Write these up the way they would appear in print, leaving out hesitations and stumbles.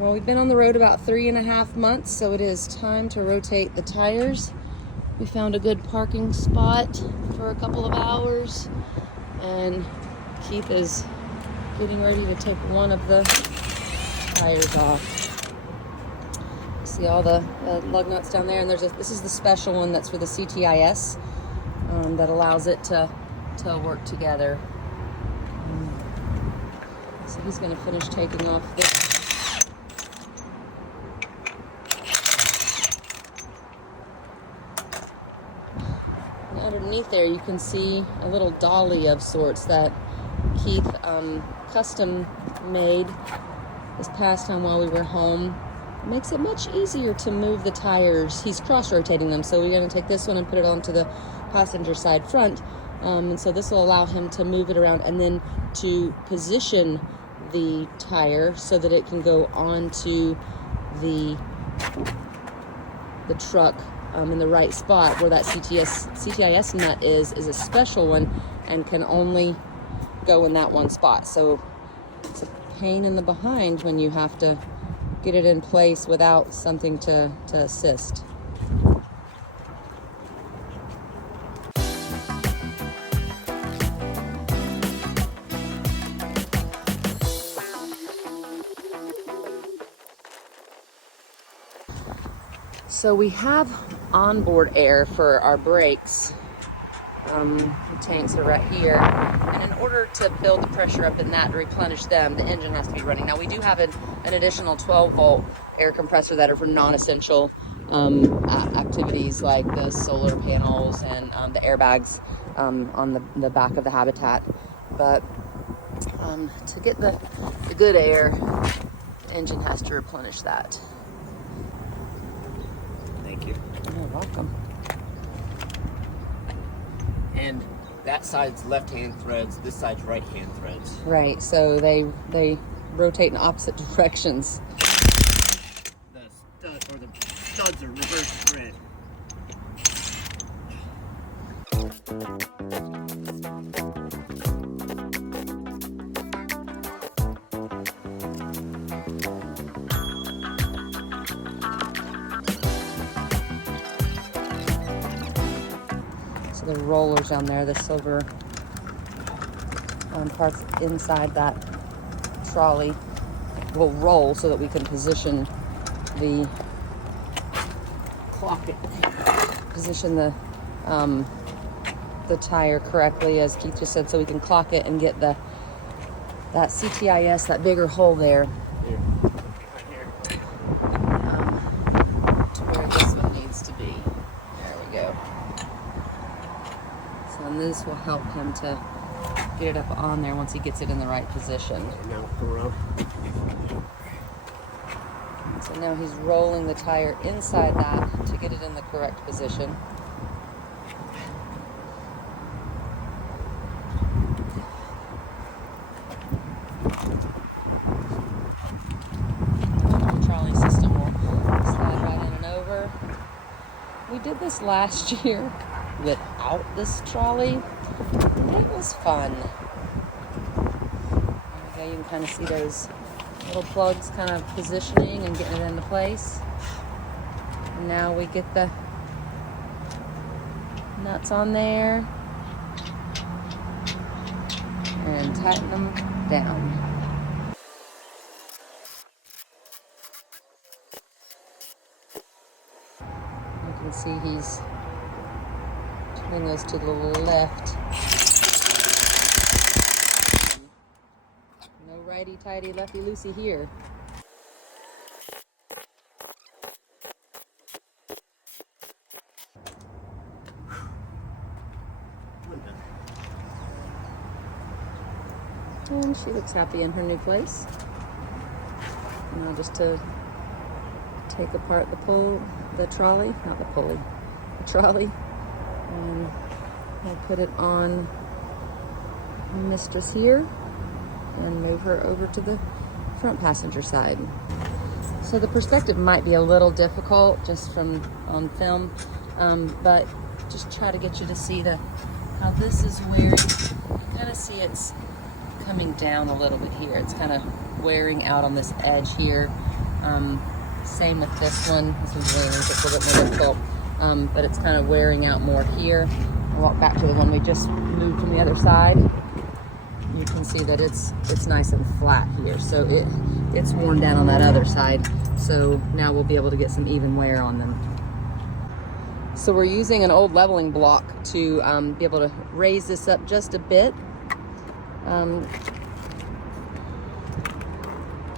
Well, we've been on the road about 3.5 months, so it is time to rotate the tires. We found a good parking spot for a couple of hours, and Keith is getting ready to take one of the tires off. See all the lug nuts down there, and this is the special one that's for the CTIS that allows it to work together. So he's going to finish taking off this. Underneath there you can see a little dolly of sorts that Keith custom made this past time while we were home. It makes it much easier to move the tires. He's cross-rotating them, so we're going to take this one and put it onto the passenger side front, and so this will allow him to move it around and then to position the tire so that it can go onto the truck in the right spot. Where that CTIS nut is a special one and can only go in that one spot. So it's a pain in the behind when you have to get it in place without something to assist. So we have onboard air for our brakes. The tanks are right here. And in order to build the pressure up in that and replenish them, the engine has to be running. Now we do have an additional 12-volt air compressor that are for non-essential activities like the solar panels and the airbags on the back of the Habitat. But to get the good air, the engine has to replenish that. Thank you. You're welcome. And that side's left-hand threads, this side's right-hand threads. Right, so they rotate in opposite directions. The studs are reverse thread. The rollers down there, the silver parts inside that trolley will roll so that we can position the tire correctly, as Keith just said, so we can clock it and get that CTIS, that bigger hole there, Here. to where this one needs to be. There we go. And this will help him to get it up on there once he gets it in the right position. Now go around. So now he's rolling the tire inside that to get it in the correct position. The trolley system will slide right in and over. We did this last year without this trolley, and it was fun. Okay, you can kind of see those little plugs kind of positioning and getting it into place. And now we get the nuts on there and tighten them down. You can see he's turning those to the left. No righty-tighty, lefty-loosey here. And she looks happy in her new place. Now just to take apart the trolley, not the pulley, the trolley. And I'll put it on Mistress here and move her over to the front passenger side. So the perspective might be a little difficult just from on film, but just try to get you to see how this is wearing. You're gonna see it's coming down a little bit here. It's kind of wearing out on this edge here. Same with this one. This one's leaning, so it's a little bit more difficult. But it's kind of wearing out more here. I walk back to the one we just moved from the other side. You can see that it's nice and flat here. So it's worn down on that other side. So now we'll be able to get some even wear on them. So we're using an old leveling block to be able to raise this up just a bit.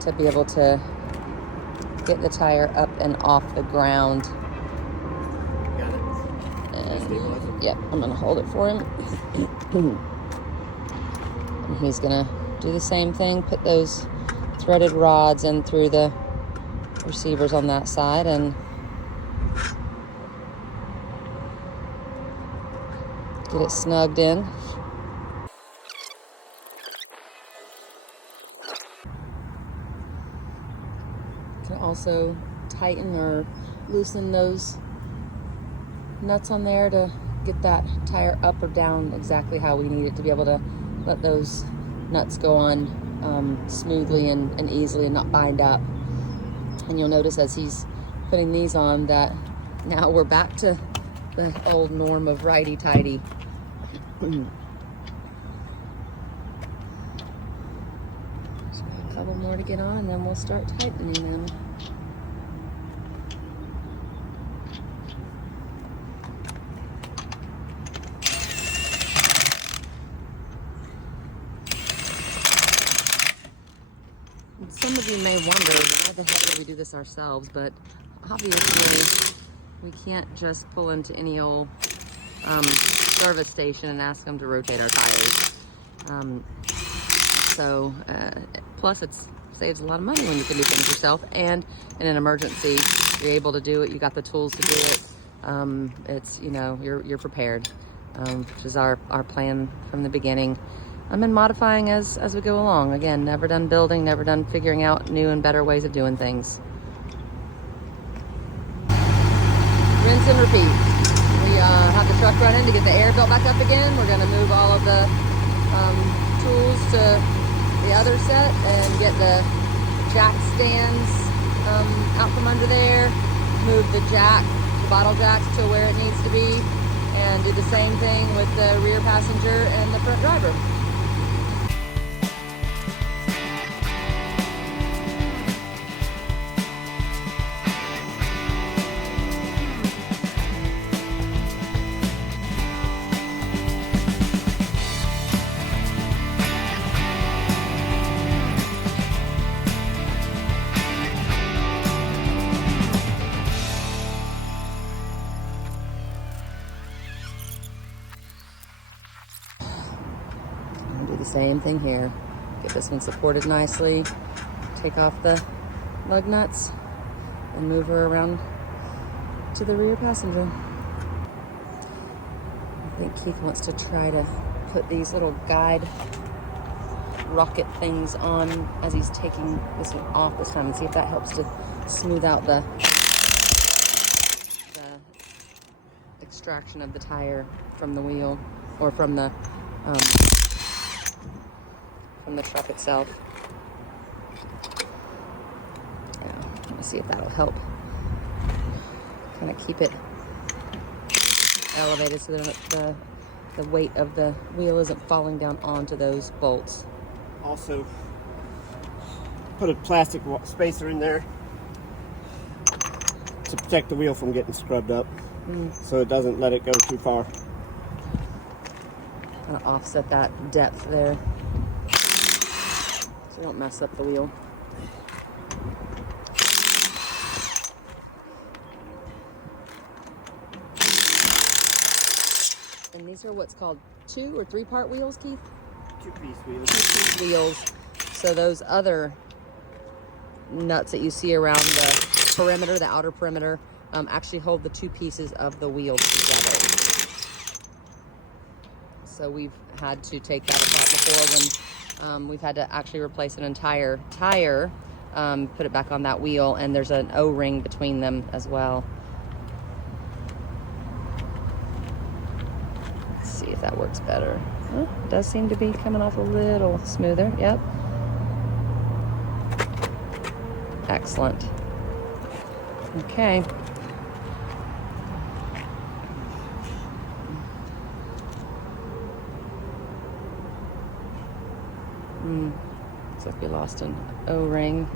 To be able to get the tire up and off the ground. Got it. And, yep, I'm gonna hold it for him. And he's gonna do the same thing, put those threaded rods in through the receivers on that side and get it snugged in. Can also tighten or loosen those nuts on there to get that tire up or down exactly how we need it to be able to let those nuts go on smoothly and easily and not bind up. And you'll notice as he's putting these on that now we're back to the old norm of righty-tighty. A couple more to get on and then we'll start tightening them. Some of you may wonder why the heck do we do this ourselves, but obviously we can't just pull into any old service station and ask them to rotate our tires. Plus it saves a lot of money when you can do things yourself, and in an emergency you're able to do it. You got the tools to do it. It's, you know, you're prepared, which is our plan from the beginning. I'm in modifying as we go along. Again, never done building, never done figuring out new and better ways of doing things. Rinse and repeat. We have the truck running to get the air built back up again. We're gonna move all of the tools to the other set and get the jack stands out from under there. Move the bottle jacks to where it needs to be, and do the same thing with the rear passenger and the front driver. Do the same thing here. Get this one supported nicely. Take off the lug nuts and move her around to the rear passenger. I think Keith wants to try to put these little guide rocket things on as he's taking this one off this time, and see if that helps to smooth out the extraction of the tire from the wheel, or from the truck itself. Yeah, let me see if that'll help kind of keep it elevated so that the weight of the wheel isn't falling down onto those bolts. Also, put a plastic spacer in there to protect the wheel from getting scrubbed up, so it doesn't let it go too far. Kind of offset that depth there, so don't mess up the wheel. And these are what's called 2 or 3 part wheels, Keith? 2-piece wheels. 2-piece wheels. So those other nuts that you see around the perimeter, the outer perimeter, actually hold the 2 pieces of the wheel together. So we've had to take that apart before when we've had to actually replace an entire tire, put it back on that wheel, and there's an O-ring between them as well. Let's see if that works better. Oh, it does seem to be coming off a little smoother. Yep. Excellent. Okay. Looks like we lost an O-ring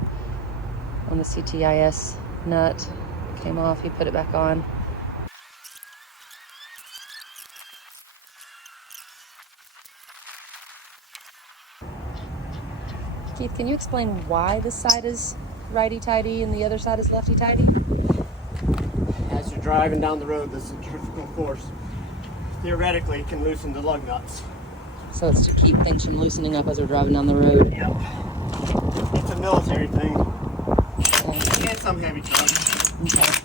on the CTIS nut. Came off, he put it back on. Keith, can you explain why this side is righty-tighty and the other side is lefty-tighty? As you're driving down the road, the centrifugal force theoretically can loosen the lug nuts. So it's to keep things from loosening up as we're driving down the road. Yep. It's a military thing. Okay. And some heavy trucks. Okay.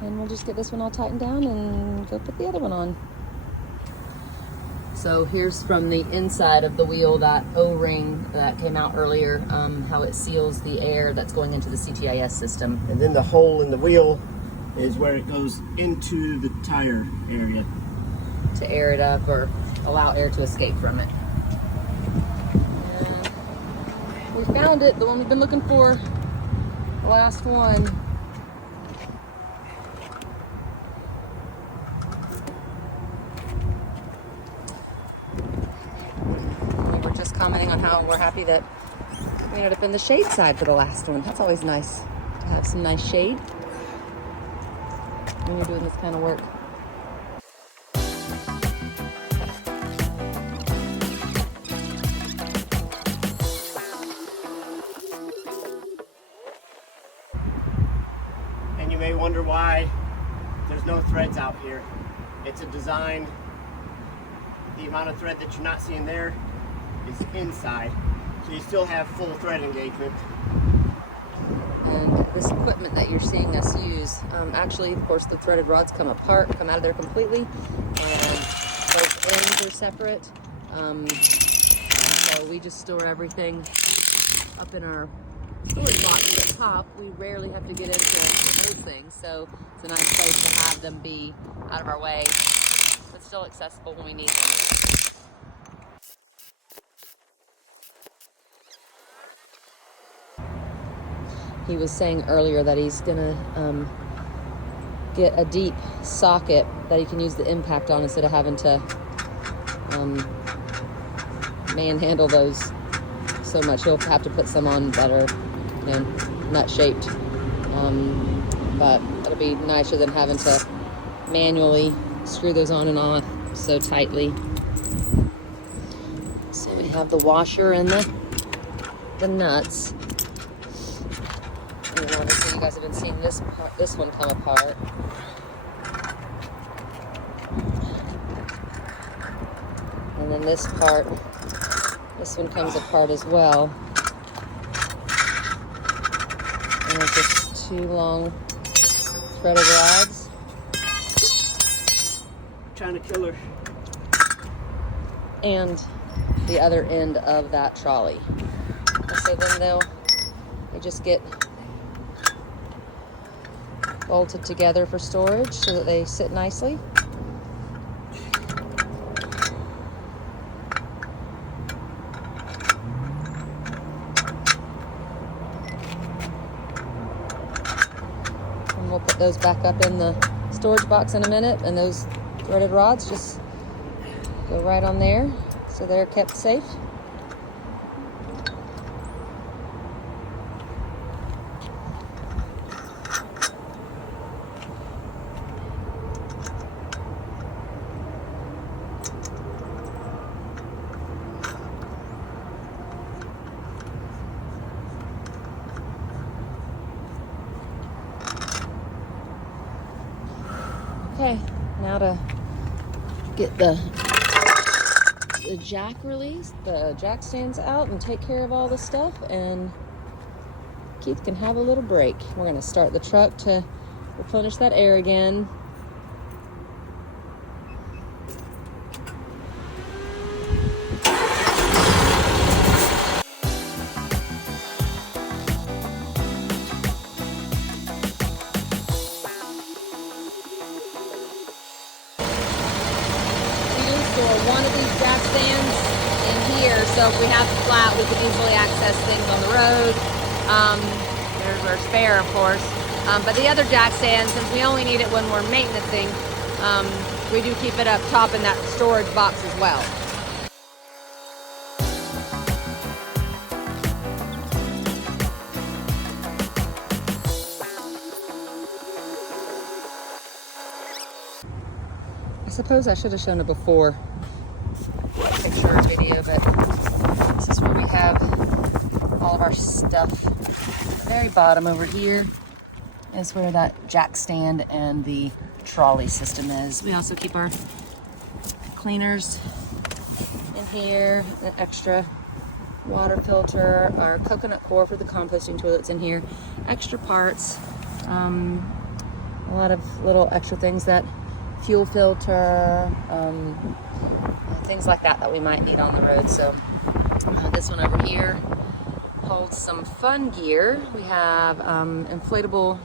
And we'll just get this one all tightened down and go put the other one on. So here's from the inside of the wheel, that O-ring that came out earlier, how it seals the air that's going into the CTIS system. And then the hole in the wheel is where it goes into the tire area. To air it up or allow air to escape from it. And we found it, the one we've been looking for, the last one. Commenting on how we're happy that we ended up in the shade side for the last one. That's always nice to have some nice shade when you're doing this kind of work. And you may wonder why there's no threads out here. It's a design. The amount of thread that you're not seeing there is inside, so you still have full thread engagement. And this equipment that you're seeing us use, actually, of course, the threaded rods come apart, come out of there completely. Both ends are separate. So we just store everything up in our storage box at the top. We rarely have to get into those things, so it's a nice place to have them be out of our way, but still accessible when we need them. He was saying earlier that he's gonna get a deep socket that he can use the impact on instead of having to manhandle those so much. He'll have to put some on that are, nut shaped, but it'll be nicer than having to manually screw those on and off so tightly. So we have the washer and the nuts. And obviously you guys have been seeing this one come apart. And then this one comes apart as well. And it's just two long threaded rods. Trying to kill her. And the other end of that trolley. And so then they just get bolted together for storage so that they sit nicely. And we'll put those back up in the storage box in a minute, and those threaded rods just go right on there so they're kept safe. Okay, now to get the jack released, the jack stands out, and take care of all the stuff, and Keith can have a little break. We're going to start the truck to replenish that air again. one of these jack stands in here, so if we have the flat, we can easily access things on the road. There's our spare, of course. But the other jack stand, since we only need it when we're maintenancing, we do keep it up top in that storage box as well. I suppose I should have shown it before picture or video, but this is where we have all of our stuff. The very bottom over here is where that jack stand and the trolley system is. We also keep our cleaners in here, the extra water filter, our coconut core for the composting toilets in here, extra parts, a lot of little extra things, that fuel filter, things like that we might need on the road. So this one over here holds some fun gear. We have inflatable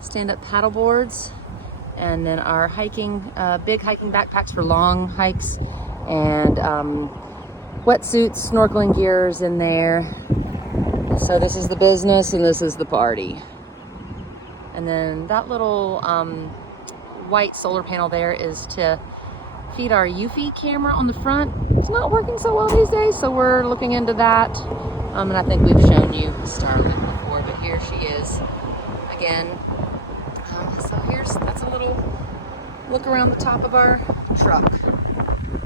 stand-up paddle boards, and then our hiking, big hiking backpacks for long hikes, and wetsuits, snorkeling gears in there. So this is the business and this is the party. And then that little white solar panel there is to feed our Eufy camera on the front. It's not working so well these days, so we're looking into that. And I think we've shown you Starlet before, but here she is again. So that's a little look around the top of our truck.